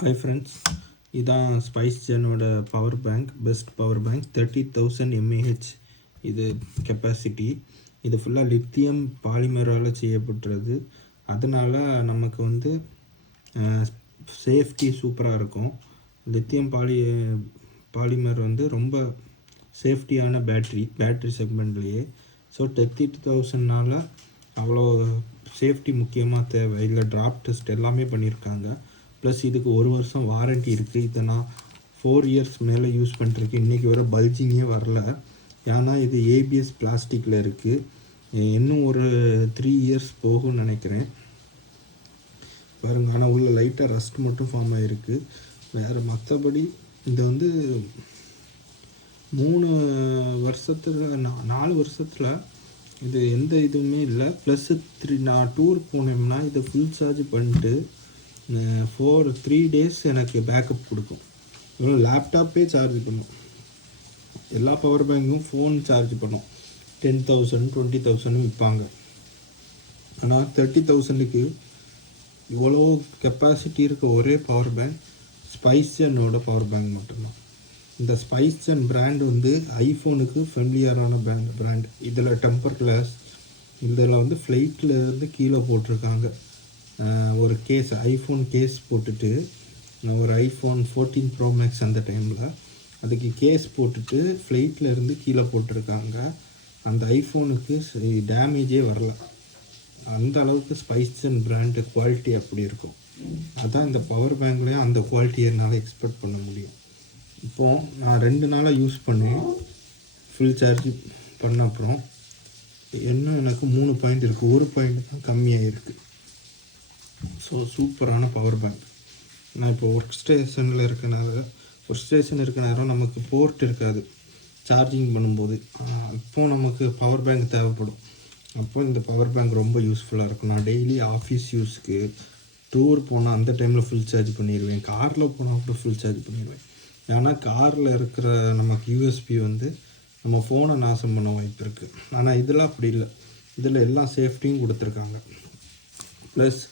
Hi friends, இதான் Spice ஜெனோட power bank, best power bank 30,000 mAh இது கெப்பாசிட்டி. இது ஃபுல்லாக லித்தியம் பாலிமரால் செய்யப்பட்டுறது. அதனால் நமக்கு வந்து சேஃப்டி சூப்பராக இருக்கும். லித்தியம் பாலிமர் வந்து ரொம்ப சேஃப்டியான பேட்ரி செக்மெண்ட்லேயே. ஸோ 30,000னால் அவ்வளோ சேஃப்டி முக்கியமாக தேவை. இதில் ட்ராப் டெஸ்ட் எல்லாமே பண்ணியிருக்காங்க. ப்ளஸ் இதுக்கு 1 வருஷம் வாரண்ட்டி இருக்குது. இதை நான் 4 இயர்ஸ் மேலே யூஸ் பண்ணிட்டுருக்கேன். இன்றைக்கி வர பல்ஜிங்கே வரல. ஏன்னா இது ஏபிஎஸ் பிளாஸ்டிக்கில் இருக்குது. இன்னும் ஒரு 3 இயர்ஸ் போகும்னு நினைக்கிறேன் பாருங்கள். ஆனால் உள்ள லைட்டாக ரஸ்ட் மட்டும் ஃபார்ம் ஆகிருக்கு. வேறு மற்றபடி இது வந்து 3 வருஷத்தில் 4 வருஷத்தில் இது எந்த இதுவுமே இல்லை. ப்ளஸ் நான் டூர் போனோம்னா இதை ஃபுல் சார்ஜ் பண்ணிட்டு 3 days எனக்கு பேக்கப் கொடுக்கும். லேப்டாப்பே சார்ஜ் பண்ணும். எல்லா பவர் பேங்க்கும் ஃபோன் சார்ஜ் பண்ணும். 10,000 20,000 விற்பாங்க. ஆனால் 30,000க்கு இவ்வளோ கெப்பாசிட்டி இருக்க ஒரே பவர் பேங்க் ஸ்பைஸ் ஜென்னோட பவர் பேங்க் மட்டும்தான். இந்த ஸ்பைஸ் ஜென் பிராண்ட் வந்து ஐஃபோனுக்கு ஃபெமிலியரான பிராண்ட். இதில் டெம்பர் கிளாஸ், இதில் வந்து ஃப்ளைட்டில் இருந்து கீழே போட்டிருக்காங்க. ஒரு கேஸ், ஐஃபோன் கேஸ் போட்டுட்டு, ஒரு ஐஃபோன் 14 Pro Max அந்த டைமில் அதுக்கு கேஸ் போட்டுட்டு ஃப்ளைட்டில் இருந்து கீழே போட்டிருக்காங்க. அந்த ஐஃபோனுக்கு டேமேஜே வரல. அந்த அளவுக்கு ஸ்பைஸ் ஜென் பிராண்டு குவாலிட்டி அப்படி இருக்கும். அதான் இந்த பவர் பேங்க்லேயும் அந்த குவாலிட்டியை என்னால் எக்ஸ்பெக்ட் பண்ண முடியும். இப்போது நான் 2 நாளாக யூஸ் பண்ணி ஃபுல் சார்ஜ் பண்ண அப்புறம் இன்னும் எனக்கு 3 பாயிண்ட் இருக்குது. 1 பாயிண்ட் தான் கம்மியாக இருக்குது. ஸோ சூப்பரான பவர் பேங்க். நான் இப்போ ஒர்க் ஸ்டேஷன் இருக்க நேரம் நமக்கு போர்ட் இருக்காது சார்ஜிங் பண்ணும்போது. அப்போது நமக்கு பவர் பேங்க் தேவைப்படும். அப்போ இந்த பவர் பேங்க் ரொம்ப யூஸ்ஃபுல்லாக இருக்கும். நான் டெய்லி ஆஃபீஸ் யூஸ்க்கு, டூர் போனால் அந்த டைமில் ஃபுல் சார்ஜ் பண்ணிடுவேன். காரில் போனால் கூட ஃபுல் சார்ஜ் பண்ணிடுவேன். ஏன்னா காரில் இருக்கிற நமக்கு யூஎஸ்பி வந்து நம்ம ஃபோனை நாசம் பண்ண வாய்ப்பு இருக்குது. ஆனால் இதெல்லாம் அப்படி இல்லை. இதில் எல்லா சேஃப்டியும் கொடுத்துருக்காங்க. ப்ளஸ்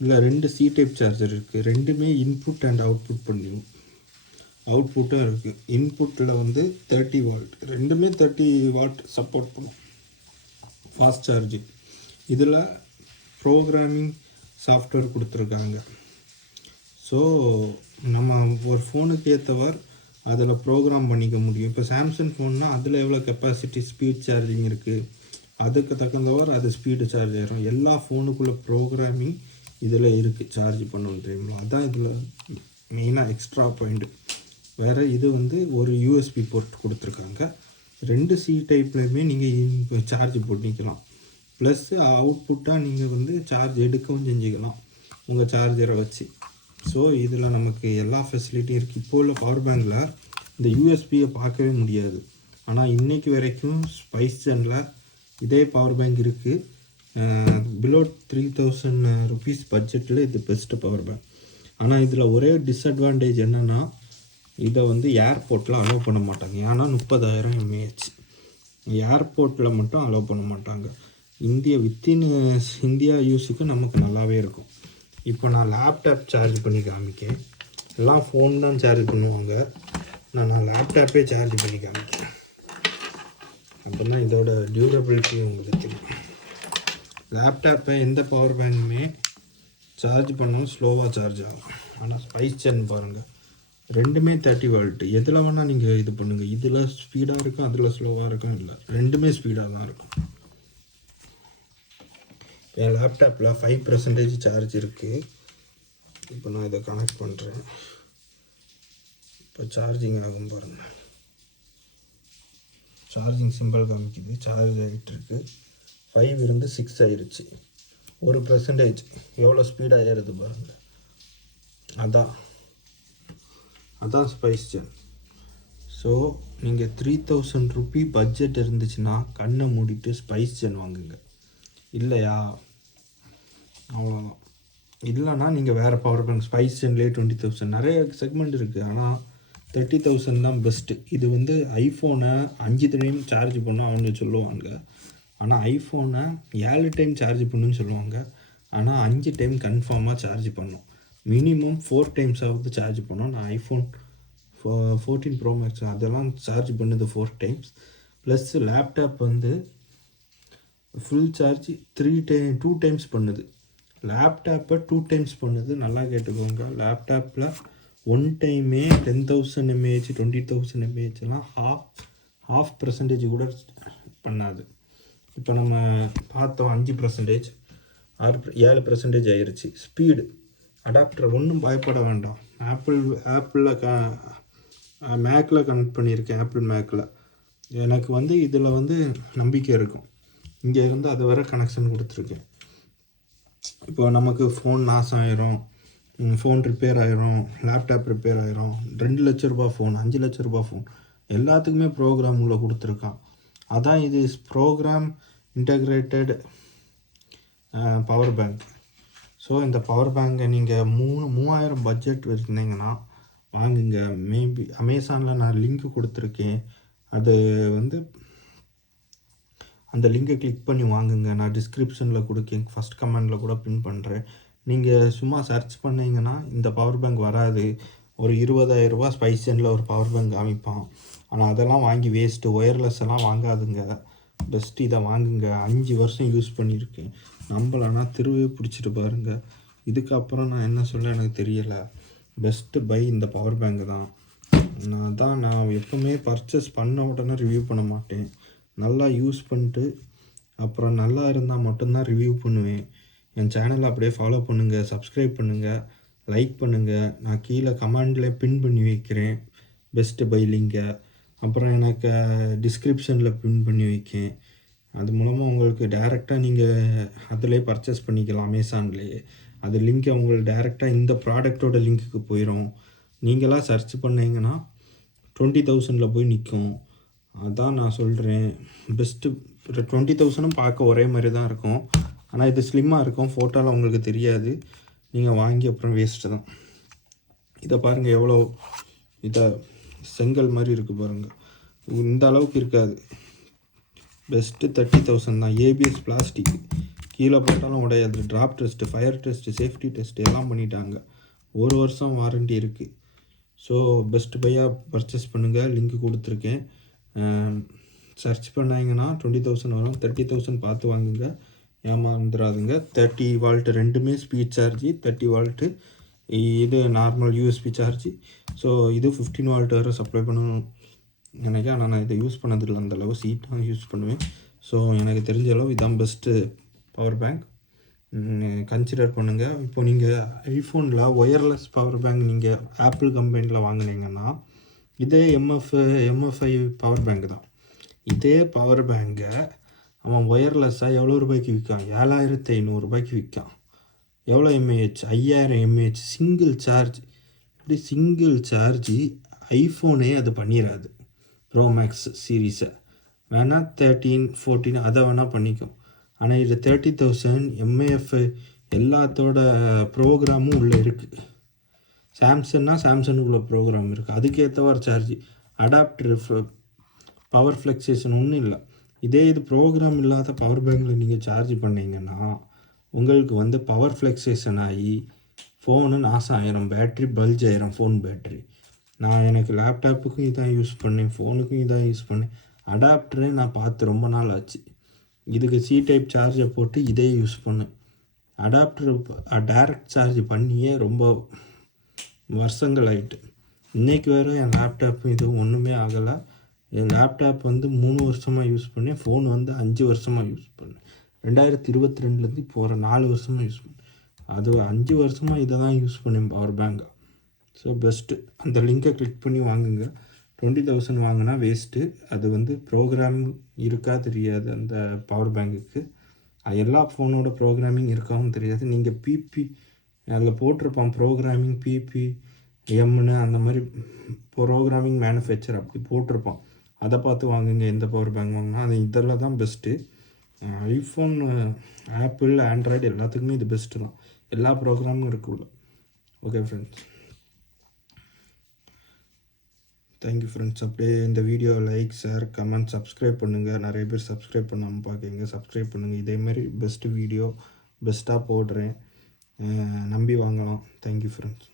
இதில் 2 C டைப் சார்ஜர் இருக்குது. ரெண்டுமே இன்புட் அண்ட் அவுட்புட் பண்ணிடும். அவுட்புட்டும் இருக்குது. இன்புட்டில் வந்து 30 வாட், ரெண்டுமே 30 வாட் சப்போர்ட் பண்ணும். Fast charging. இதில் ப்ரோக்ராமிங் சாஃப்ட்வேர் கொடுத்துருக்காங்க. ஸோ நம்ம ஒரு ஃபோனுக்கு ஏற்றவாறு அதில் ப்ரோக்ராம் பண்ணிக்க முடியும். இப்போ சாம்சங் ஃபோன்னால் அதில் எவ்வளோ கெப்பாசிட்டி ஸ்பீட் சார்ஜிங் இருக்குது, அதுக்கு தகுந்தவாறு அது ஸ்பீடு சார்ஜ் ஆகிரும். எல்லா ஃபோனுக்குள்ளே ப்ரோக்ராமிங் இதில் இருக்குது. சார்ஜ் பண்ணணும் தெரியுமா? அதான் இதில் மெயினாக எக்ஸ்ட்ரா பாயிண்ட்டு. வேறு இது வந்து ஒரு யூஎஸ்பி போர்ட் கொடுத்துருக்காங்க. 2 C டைப்லையுமே நீங்கள் சார்ஜ் பண்ணிக்கலாம். ப்ளஸ் அவுட்புட்டாக நீங்கள் வந்து சார்ஜ் எடுக்கவும் செஞ்சுக்கலாம் உங்கள் சார்ஜரை வச்சு. ஸோ இதில் நமக்கு எல்லா ஃபெசிலிட்டியும் இருக்குது. இப்போ உள்ள பவர் பேங்கில் இந்த யூஎஸ்பியை பார்க்கவே முடியாது. ஆனால் இன்றைக்கி வரைக்கும் ஸ்பைஸ் ஜெனில் இதே பவர் பேங்க் இருக்குது. பிலோ 3,000 rupees பட்ஜெட்டில் இது பெஸ்ட்டு பவர் பேங்க். ஆனால் இதில் ஒரே டிஸ்அட்வான்டேஜ் என்னென்னா, இதை வந்து ஏர்போர்ட்டில் அலோவ் பண்ண மாட்டாங்க. ஏன்னா 30,000 mAh. ஏர்போர்ட்டில் மட்டும் அலோவ் பண்ண மாட்டாங்க. இந்தியா யூஸுக்கு நமக்கு நல்லாவே இருக்கும். இப்போ நான் லேப்டாப் சார்ஜ் பண்ணி காமிக்கேன். எல்லாம் ஃபோன் தான் சார்ஜ் பண்ணுவாங்க. நான் லேப்டாப்பே சார்ஜ் பண்ணி காமிக்கிறேன். அப்போ தான் இதோட டியூரபிலிட்டி உங்களுக்கு தெரியும். லேப்டாப்பை எந்த பவர் பேங்குமே சார்ஜ் பண்ணாலும் ஸ்லோவாக சார்ஜ் ஆகும். ஆனால் ஸ்பைஸ் ஜென் பாருங்கள், ரெண்டுமே 30 வால்ட்டு. எதில் வேணால் நீங்கள் இது பண்ணுங்கள். இதில் ஸ்பீடாக இருக்கும், அதில் ஸ்லோவாக இருக்கும். இல்லை, ரெண்டுமே ஸ்பீடாக தான் இருக்கும். என் லேப்டாப்பில் 5% சார்ஜ் இருக்குது. இப்போ நான் இதை கனெக்ட் பண்ணுறேன். இப்போ சார்ஜிங் ஆகும் பாருங்கள். சார்ஜிங் சிம்பிள் காமிக்குது. சார்ஜ் ஆகிட்டு இருக்கு. 5 இருந்து 6 ஆயிடுச்சு. 1% எவ்வளோ ஸ்பீடாக ஏறுது பாருங்கள். அதான் ஸ்பைஸ் ஜென். ஸோ நீங்கள் 3,000 rupee பட்ஜெட் இருந்துச்சுன்னா கண்ணை மூடிட்டு ஸ்பைஸ் ஜென் வாங்குங்க. இல்லையா அவ்வளோதான். இல்லைன்னா நீங்கள் வேறு பவர் பேங்க் ஸ்பைஸ் ஜென்லேயே 20,000 நிறைய செக்மெண்ட் இருக்குது. ஆனால் 30,000 தான் பெஸ்ட்டு. இது வந்து ஐஃபோனை 5 டைம் சார்ஜ் பண்ணோம் அவங்க சொல்லுவாங்க. ஆனால் ஐஃபோனை 7 டைம் சார்ஜ் பண்ணுன்னு சொல்லுவாங்க. ஆனால் 5 டைம் கன்ஃபார்மாக சார்ஜ் பண்ணும். மினிமம் 4 டைம்ஸ் ஆகுது சார்ஜ் பண்ணோம். நான் ஐஃபோன் 14 ப்ரோ மேக்ஸ் அதெல்லாம் சார்ஜ் பண்ணுது 4 டைம்ஸ். ப்ளஸ் லேப்டாப் வந்து ஃபுல் சார்ஜ் 2 டைம்ஸ் பண்ணுது. லேப்டாப்பை 2 டைம்ஸ் பண்ணுது. நல்லா கேட்டுக்கோங்க. லேப்டாப்பில் ஒன் டைமே 10,000 mAh 20,000 mAhலாம் half percentage கூட பண்ணாது. இப்போ நம்ம பார்த்தோம் 5%, 7% ஆயிடுச்சு. ஸ்பீடு அடாப்டர் ஒன்றும் பயப்பட வேண்டாம். ஆப்பிளில் மேக்கில் கனெக்ட் பண்ணியிருக்கேன். ஆப்பிள் மேக்கில் எனக்கு வந்து இதில் வந்து நம்பிக்கை இருக்கும். இங்கே இருந்து அதை வர கனெக்ஷன் கொடுத்துருக்கேன். இப்போ நமக்கு ஃபோன் நாசம் ஆயிரும், ஃபோன் ரிப்பேர் ஆயிரும், லேப்டாப் ரிப்பேர் ஆயிரும், 2 லட்ச ரூபா ஃபோன், 5 லட்ச ரூபா ஃபோன் எல்லாத்துக்குமே ப்ரோக்ராம் உள்ள கொடுத்துருக்கான். அதான் இது program integrated power bank. So இந்த பவர் பேங்கை நீங்கள் 3000 பட்ஜெட் வச்சுருந்தீங்கன்னா வாங்குங்க. மேபி அமேசானில் நான் லிங்க் கொடுத்துருக்கேன். அது வந்து அந்த லிங்கை கிளிக் பண்ணி வாங்குங்க. நான் டிஸ்கிரிப்ஷனில் கொடுக்கேன், ஃபஸ்ட் கமெண்டில் கூட பின் பண்ணுறேன். நீங்கள் சும்மா சர்ச் பண்ணிங்கன்னா இந்த பவர் பேங்க் வராது. ஒரு 20,000 ரூபா ஸ்பைசனில் ஒரு பவர் பேங்க் காமிப்பான். ஆனால் அதெல்லாம் வாங்கி வேஸ்ட்டு. ஒயர்லெஸ் எல்லாம் வாங்காதுங்க. பெஸ்ட்டு இதை வாங்குங்க. 5 வருஷம் யூஸ் பண்ணியிருக்கேன். நம்மளனா திருவே பிடிச்சிட்டு பாருங்கள். இதுக்கப்புறம் நான் என்ன சொல்ல எனக்கு தெரியலை. பெஸ்ட்டு பை இந்த பவர் பேங்க் தான். நான் எப்போவுமே பர்ச்சேஸ் பண்ண உடனே ரிவ்யூ பண்ண மாட்டேன். நல்லா யூஸ் பண்ணிட்டு அப்புறம் நல்லா இருந்தால் மட்டும்தான் ரிவ்யூ பண்ணுவேன். என் சேனலை அப்படியே ஃபாலோ பண்ணுங்கள், சப்ஸ்கிரைப் பண்ணுங்கள், லைக் பண்ணுங்கள். நான் கீழே கமெண்டில் பின் பண்ணி வைக்கிறேன் பெஸ்ட்டு பை லிங்கை. அப்புறம் எனக்கு டிஸ்கிரிப்ஷனில் பின் பண்ணி வைக்கேன். அது மூலமாக உங்களுக்கு டைரெக்டாக நீங்கள் அதிலே பர்ச்சேஸ் பண்ணிக்கலாம். அமேசான்லேயே அது லிங்க்கை உங்களுக்கு டைரெக்டாக இந்த ப்ராடக்டோட லிங்க்குக்கு போயிடும். நீங்களாக சர்ச் பண்ணிங்கன்னா 20,000 போய் நிற்கும். அதான் நான் சொல்கிறேன். பெஸ்ட்டு 20,000 பார்க்க ஒரே மாதிரி தான் இருக்கும். ஆனால் இது ஸ்லிம்மாக இருக்கும். ஃபோட்டோவில் உங்களுக்கு தெரியாது. நீங்கள் வாங்கி அப்புறம் வேஸ்ட்டு தான். இதை பாருங்கள் எவ்வளோ இதை செங்கல் மாதிரி இருக்குது பாருங்கள். இந்த அளவுக்கு இருக்காது. பெஸ்ட்டு 30,000 தான். ஏபிஎஸ் பிளாஸ்டிக், கீழே போட்டாலும் உடையாது. Drop test, fire test, safety test எல்லாம் பண்ணிட்டாங்க. 1 வருஷம் வாரண்ட்டி இருக்குது. ஸோ பெஸ்ட் பையாக பர்ச்சேஸ் பண்ணுங்கள். லிங்க் கொடுத்துருக்கேன். சர்ச் பண்ணாங்கன்னா 20,000 வரும். 30,000 பார்த்து வாங்குங்க, ஏமாந்துடாதுங்க. 30 வால்ட் ரெண்டுமே ஸ்பீட் சார்ஜி. 30 வால்ட்டு இது நார்மல் யூஎஸ்பி சார்ஜி. ஸோ இது 15 வால்ட் வரை சப்ளை பண்ணணும் நினைக்கிறேன். ஆனால் நான் இதை யூஸ் பண்ணதில்லை அந்தளவு. சீட்டாக யூஸ் பண்ணுவேன். ஸோ எனக்கு தெரிஞ்ச அளவு இதான் பெஸ்ட்டு பவர் பேங்க். கன்சிடர் பண்ணுங்கள். இப்போ நீங்கள் ஐஃபோனில் ஒயர்லெஸ் பவர் பேங்க் நீங்கள் ஆப்பிள் கம்பெனியில் வாங்கினீங்கன்னா இதே எம்எஃப்ஐ பவர் பேங்க் தான். இதே பவர் பேங்கை அவன் ஒயர்லெஸ்ஸாக எவ்வளோ ரூபாய்க்கு விற்கான்? 7,500 ரூபாய்க்கு விற்கான். எவ்வளோ எம்ஏஹெச்? 5,000 mAh single charge. இப்படி சிங்கிள் சார்ஜி ஐஃபோனே அது பண்ணிடாது. ப்ரோ மேக்ஸ் சீரீஸை வேணால் 13, 14 அதை வேணால் பண்ணிக்கும். ஆனால் இது 30,000 எம்ஏஎஃப் எல்லாத்தோட ப்ரோக்ராமும் உள்ளே இருக்குது. சாம்சங்னா சாம்சங்குள்ள ப்ரோக்ராம் இருக்குது. அதுக்கேற்றவாறு சார்ஜ் அடாப்டர் பவர் ஃப்ளெக்ஸேஷன் ஒன்றும் இல்லை. இதே இது ப்ரோக்ராம் இல்லாத பவர் பேங்கில் நீங்கள் சார்ஜ் பண்ணிங்கன்னா உங்களுக்கு வந்து பவர் ஃப்ளெக்ஸேஷன் ஆகி ஃபோனு நாசம் ஆயிரும். பேட்ரி பல்ஜ் ஆயிரும். Phone battery. நான் எனக்கு லேப்டாப்புக்கும் இதான் யூஸ் பண்ணேன், ஃபோனுக்கும் இதான் யூஸ் பண்ணேன். அடாப்டரே நான் பார்த்து ரொம்ப நாள் ஆச்சு. இதுக்கு சி டைப் சார்ஜை போட்டு இதே யூஸ் பண்ணேன். அடாப்டர் டைரக்ட் சார்ஜ் பண்ணியே ரொம்ப வருஷங்கள் ஆகிட்டு. இன்றைக்கி வேறு என் லேப்டாப்பும் இதுவும் ஒன்றுமே ஆகலை. என் லேப்டாப் வந்து 3 வருஷமாக யூஸ் பண்ணேன். ஃபோன் வந்து 5 வருஷமாக யூஸ் பண்ணேன். 2022 இப்போ 4 வருஷமாக யூஸ் பண்ணேன். அது 5 வருஷமாக இதை தான் யூஸ் பண்ணேன் பவர் பேங்கை. So best. அந்த லிங்கை கிளிக் பண்ணி வாங்குங்க. 20,000 வாங்கினா வேஸ்ட்டு. அது வந்து ப்ரோக்ராம் இருக்கா தெரியாது அந்த பவர் பேங்குக்கு. எல்லா ஃபோனோட ப்ரோக்ராமிங் இருக்காவும் தெரியாது. நீங்கள் பிபி அதில் போட்டிருப்பான் ப்ரோக்ராமிங் பிபிஎம்னு அந்த மாதிரி ப்ரோக்ராமிங் மேனுஃபேக்சர் அப்படி போட்டிருப்பான். அதை பார்த்து வாங்குங்க. எந்த பவர் பேங்க் வாங்கினா அது இதெல்லாம் தான் பெஸ்ட்டு. ஐஃபோன், ஆப்பிள், ஆண்ட்ராய்டு எல்லாத்துக்குமே இது பெஸ்ட்டு தான். எல்லா ப்ரோக்ராமும் இருக்குள்ள. Okay friends, thank you friends. அப்படியே இந்த video like, share, comment, subscribe பண்ணுங்கள். நிறைய பேர் சப்ஸ்கிரைப் பண்ணாமல் பார்க்குறீங்க. சப்ஸ்கிரைப் பண்ணுங்கள். இதேமாரி பெஸ்ட்டு வீடியோ பெஸ்ட்டாக போடுறேன். நம்பி வாங்கலாம். Thank you friends.